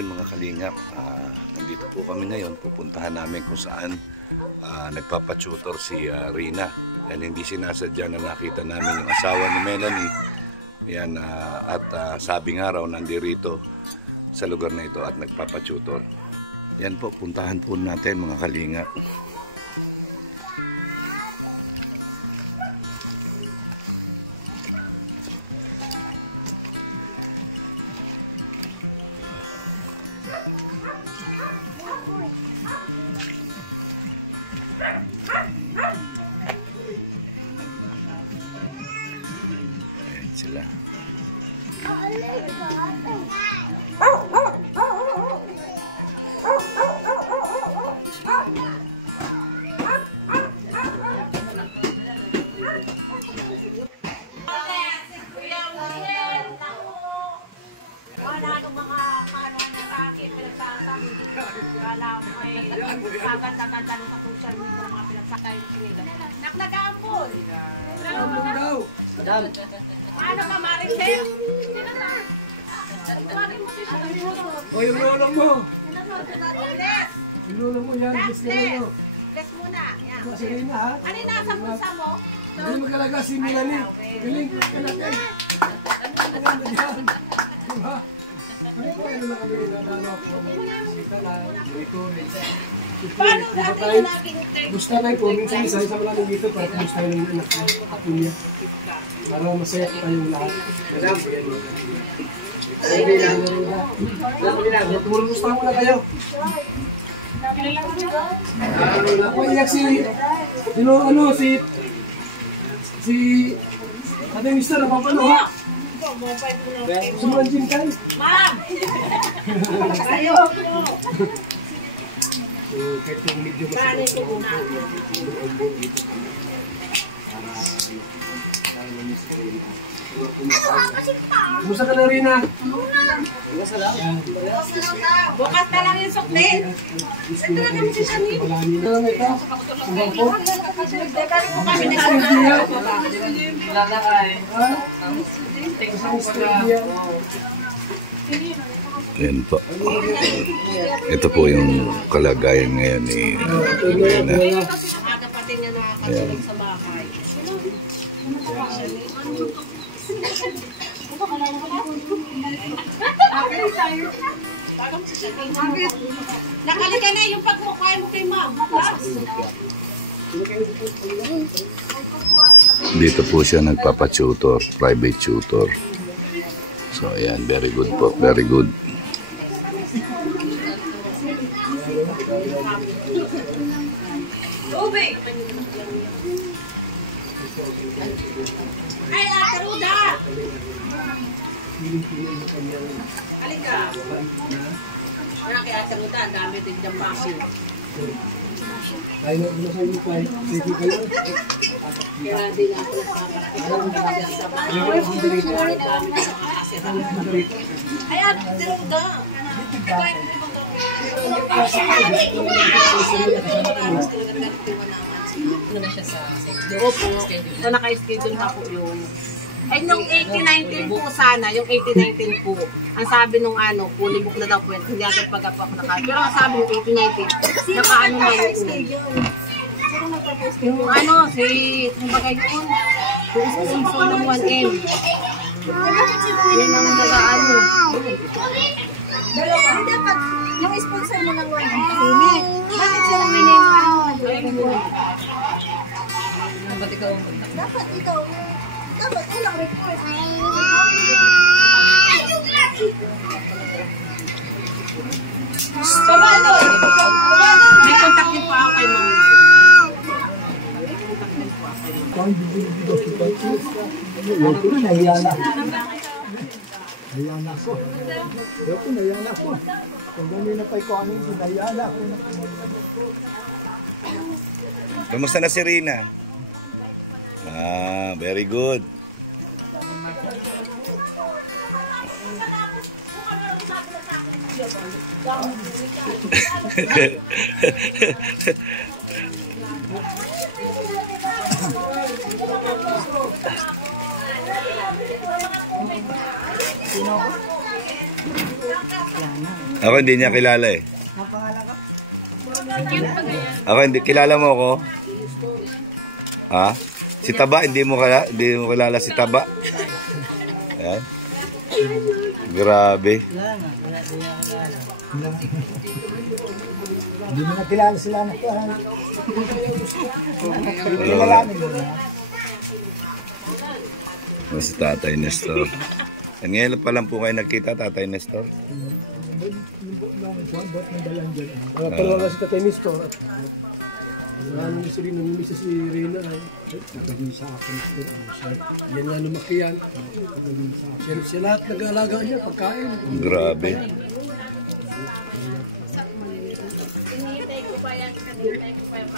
Ayun mga kalingap, nandito po kami ngayon. Pupuntahan namin kung saan nagpapatutor si Rina. Dahil hindi sinasadya na nakita namin yung asawa ni Melanie. Yan, at sabi nga raw nandirito sa lugar na ito at nagpapatutor. Yan po, puntahan po natin mga kalingap. Sila. Ganda-ganda nung sa social media mga pinagsakay nila. Nag-aambol. Aambol daw. Madam. Ano ka, Maricel? O, yung lolo mo. Bless. Yung lolo mo yan. Bless. Bless. Bless muna. Yan. Si Rina, ha? Ano yung nasa bulsa mo? Hindi magalaga si Melanie. Galing ka natin. Ano yan? Diba? Ano po ano na kami nadalo po? Sika lang. Ito. Paano natin yung nakin? Gusto tayo po. Minsan isa-isa mo lang dito para gusto tayo ng anak ko. Ako niya. Para masaya pa tayong lahat. Madam. Tumulong mo na kayo. Ako iyak si Ate Mister, napapalo ha? Sumanjin kayo. Ma'am! Ayaw ko! Kahit yung medyo masakit ko muna. Kumusta ka na rin ha? Bukas na lang yung suklit. Ito na kami si Shani. Ito lang ito. Hanggang po. Ayan po. Ito po yung kalagayan ngayon ni Rina. Aga pati niya nakakatulog sa bahay. Nakalika na yung pagmukha mo kay ma'am. Dito po siya nagpapatutor, private tutor. So ayan, very good po, very good. Tubig! Ay, Ate Ruda! Halika. Wala kay Ate Ruda, ang dami din diyang basin. Dahil na sa inyo pa, sige ka lang. Kaya di nga ako nagpaparating sa bahay. Ang dami ng mga kasiran. Ay, Ate Ruda! Ano siya sa schedule? So, naka-schedule na po yun. Ay, nung 18-19 po sana, yung 18-19 po, ang sabi nung ano, fully book na daw po yun, hindi agad pag-apak na kayo. Pero ang sabi nung 18-19, naka-ano na yun. Yung ano, kung bagay yun, yung sponsor ng 1M. Yun ang nag-ano. Dalawa. Dapat, yung sponsor mo ng 1M kasi, bakit sila minimum? Ba't ikaw ang kontak? Dapat ikaw, dapat ilang report. Kabalo! May contact din po ako kay mama. May contact din po ako kay mama. Nahiyan ako. Ito, nahiyan ako. Kung gano'n na tayo ko ano, nahiyan ako. Kamusta na si Rina? Very good. Sino ako? Ako hindi niya kilala eh. Ako hindi, kilala mo ako? Ha? Si Taba, hindi mo kilala si Taba? Ayan. Grabe. Hindi mo nakilala sila na ko. Kilalanin mo na. Si Tatay Nestor. Ngayon pa lang po kayo nagkita, Tatay Nestor? Ba't may dalang dyan? Palawa si Tatay Nestor. Ano si Rina, namimisa si Rina ay nagagawin sa akin. Yan nga lumaki yan. Nagagawin sa akin. Siya lahat nag-aalaga niya, pagkain. Grabe. Hinihintay ko pa yan. Hinihintay ko pa yan.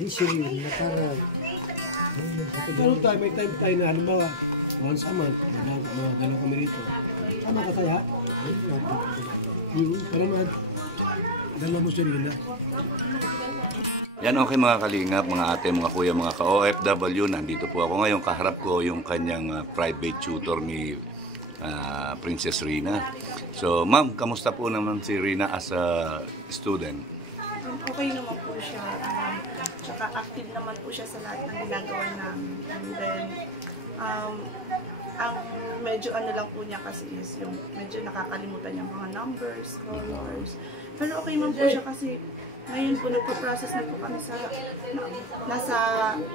Di siya rin, nakarag. Pero tayo, may time tayo na halimbawa, once a month, mga gano'n kami rito. Tama ka tayo ha? Para dalawa mo si Rina. Yan, okay mga kalingap, mga ate, mga kuya, mga ka-OFW. Nandito po ako ngayon. Kaharap ko yung kanyang private tutor ni Princess Rina. So, ma'am, kamusta po naman si Rina as a student? Okay naman po siya. Tsaka active naman po siya sa lahat ng ginagawa namin. And then, ang medyo ano lang po niya kasi is yung medyo nakakalimutan yung mga numbers, colors. Pero okay naman po siya kasi ngayon po nagpo-process na po kami sa nasa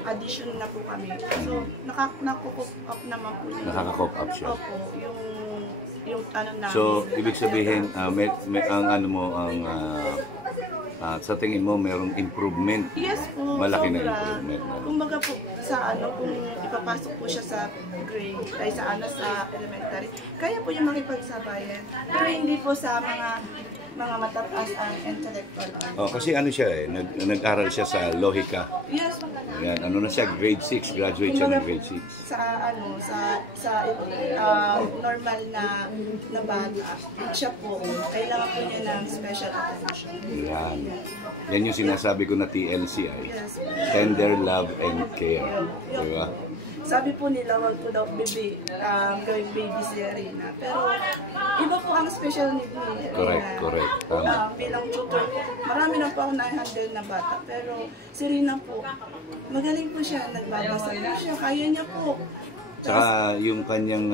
addition na po kami. So nako-cope up naman po niya. Nakaka-cope up siya. Opo, yung ano namin. So, ibig sabihin, ang ano mo, sa tingin mo, merong improvement. Yes po, Malaki na sobra. improvement. Kumbaga po, sa ano, kung ipapasok po siya sa grade, ay sa elementary, kaya po yung makipagsabayan. Pero hindi po sa mga matataas ang intellectual. Oh, kasi ano siya eh, nag-aral siya sa Lohika. Yes po. Yan, ano na siya, grade 6, graduate siya ng grade 6. Sa ano, sa normal na bata, siya po, kailangan po niya ng special attention. Yan. Yan yung sinasabi ko na TLC ay Yes. tender love and care. Diba? Sabi po nila, wag po daw gawing baby si Rina. Pero iba po ang special need ni Rina. Correct. Tama. Bilang tutor, marami na po ako na-handle na bata. Pero si Rina po, magaling po siya, nagbabasa po siya, kaya niya po. Saka yung kanyang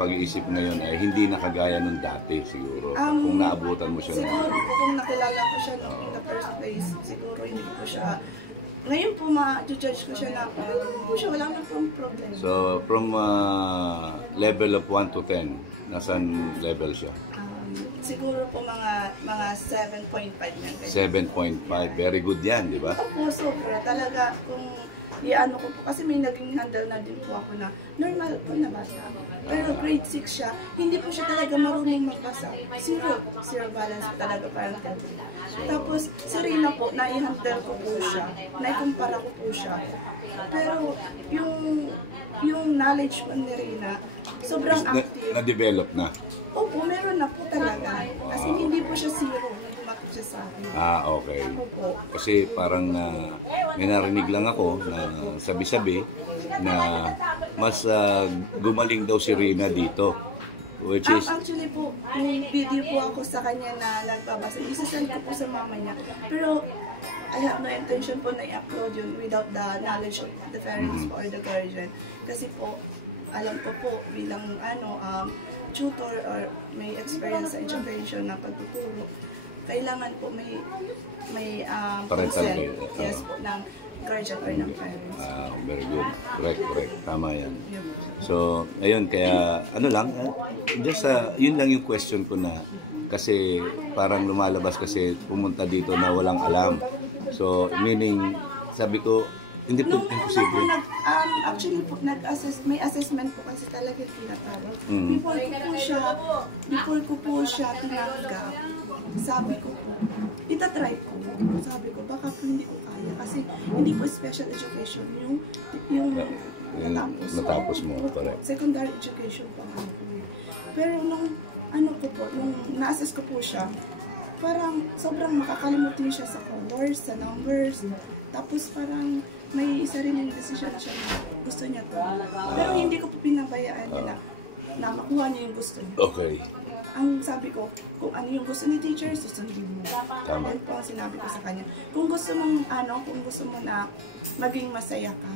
pag-iisip ngayon ay hindi nakagaya nung dati siguro. Kung naabutan mo siya Siguro po kung nakilala ko siya in the first place, siguro hindi po siya. Ngayon po ma-judge ko siya na po siya, wala man pong problem. So from level of 1 to 10, nasan level siya? Siguro po mga 7.5 yan. 7.5. Very good yan, di ba? Opo, sobra. Talaga kung iano ko po, kasi may naging handle na din po ako na normal po na bata. Pero grade 6 siya, hindi po siya talaga marunong magbasa. Zero balance talaga, parang ganun. Tapos si Rina po, nai-handle ko po siya, naikumpara ko po siya. Pero yung knowledge po ni Rina, sobrang active. Na-develop na. Opo, meron na po talaga. Kasi hindi po siya zero, lumaki siya sa akin. Okay. Opo. Kasi parang may narinig lang ako na sabi-sabi na mas gumaling daw si Rina dito. Which is, Actually po, may video po ako sa kanya na nagbabasa. Isasend ko po sa mama niya. Pero I have no intention po na i-upload yun without the knowledge of the parents or the guardian. Kasi po, alam ko po bilang tutor or may experience sa education na pagtuturo, kailangan po may Parental consent, care. yes po, ng guardian or ng parents. very good. Correct. Tama yan. So, ayun, kaya ano lang, just yun lang yung question ko na kasi parang lumalabas kasi pumunta dito na walang alam. So, meaning, sabi ko, Hindi po Nung imposible. actually po, may assessment po kasi talaga tinatawag. Before ko po siya tinanggap, sabi ko po, itatry ko. Sabi ko, baka po hindi ko kaya kasi hindi po special education yung natapos mo, correct. Secondary education po ako. Pero nung nung na-assess ko po siya, parang sobrang makakalimutin siya sa colors, sa numbers. Tapos parang may isa rin yung decision siya na gusto niya to. Pero hindi ko po pinabayaan niya na makuha niya yung gusto niya. Okay. Ang sabi ko, kung ano yung gusto ni teacher, susundin mo. Tama. Yan po ang sinabi ko sa kanya. Kung gusto mo na maging masaya ka,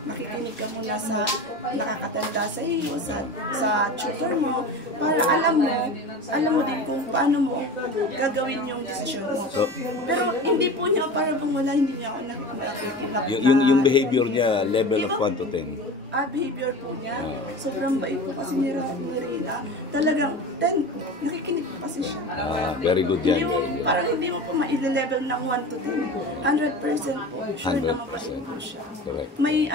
makikinig ka muna sa nakakatanda sa iyo, sa tutor mo, para alam mo din kung paano mo gagawin yung desisyon mo. Pero hindi po niya, para bang wala, hindi niya ako nakikinig. Yung behavior niya, level of 1 to 10. Behavior po niya, sobrang bait po kasi ni Rina. Talagang 10 po, nakikinig po kasi siya. Very good yan, very good. Parang hindi mo po ma-level ng 1 to 10. 100% po, sure naman pa rin po siya. Correct. May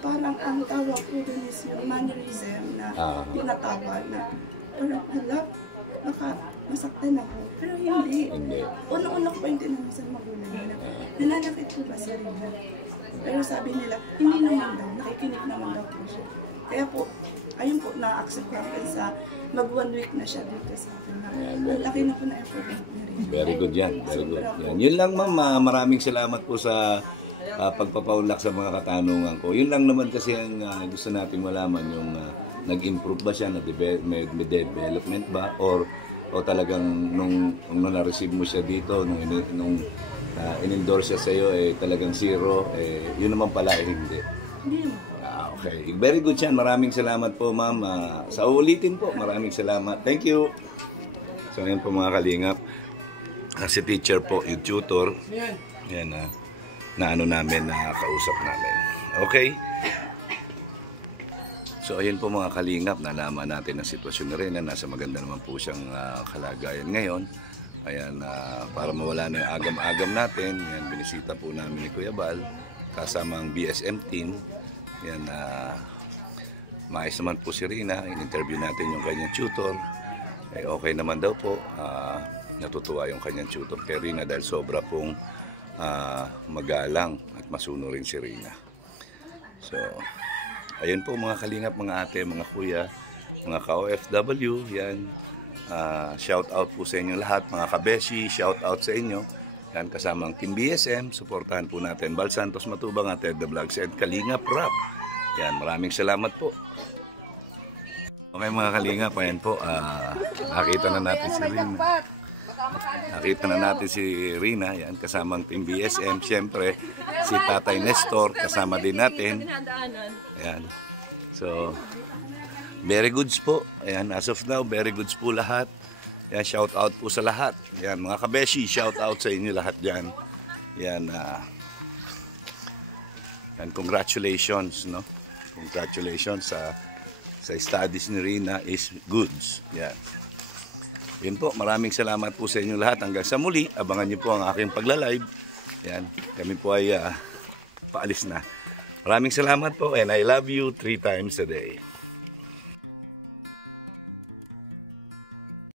parang ang tawag po dun is yung mannerism na tinatawag na parang baka masaktan ako. Pero hindi. Una-una ko pa yung tinanong sa magulang nila. Nananakit po ba si Rina? Pero sabi nila, hindi naman daw. Nakikinig naman daw po siya. Kaya po, ayun po, na-accept ko hanggang sa mag 1 week na siya dito sa akin. Ang laki na po na improvement ni Rina. Very good yan, very good yan. Yun lang ma'am, maraming salamat po sa pagpapaunlak sa mga katanungan ko. Yun lang naman kasi ang gusto nating malaman, yung nag-improve ba siya, may development ba, or talagang nung na-receive mo siya dito, nung in-endorse siya sa iyo, talagang zero, yun naman pala, hindi. Hindi naman. Okay, very good yan. Maraming salamat po ma'am. Sa uulitin po, maraming salamat. Thank you. So ngayon po mga kalingap, si teacher po, yung tutor, yan na namin, kausap namin. Okay? So ayun po mga kalingap, nalaman natin ang sitwasyon na rin na nasa maganda naman po siyang kalagayan ngayon. Ayan, para mawala na yung agam-agam natin, yan, binisita po namin ni Kuya Bal, kasama ang BSM team. Yan, maayos naman po si Rina, in-interview natin yung kanyang tutor. Okay naman daw po, natutuwa yung kanyang tutor kay Rina dahil sobra pong magalang at masuno rin si Rina. So, ayun po mga kalingap, mga ate, mga kuya, mga ka-OFW, yan. Shout out po sa inyo lahat, mga kabeshi, shout out sa inyo. Yan, kasama ang Team BSM, suportahan po natin Bal Santos Matubang at The Vlogs and Kalingap Rap. Yan, maraming salamat po. Okay mga Kalingap, ayan po, nakita na natin si Rina. Nakita na natin si Rina, yan, kasama ang Team BSM. Siyempre, si Tatay Nestor, kasama din natin. Ayan. So, very goods po. Ayan, as of now, very goods po lahat. Yan, shout out po sa lahat. Yan, mga kabeshi, shout out sa inyo lahat dyan. Yan, yan, congratulations, no? Congratulations sa studies ni Rina is goods. Yan. Yun po, maraming salamat po sa inyo lahat. Hanggang sa muli, abangan niyo po ang aking pagla-live. Yan, kami po ay paalis na. Maraming salamat po and I love you 3 times a day.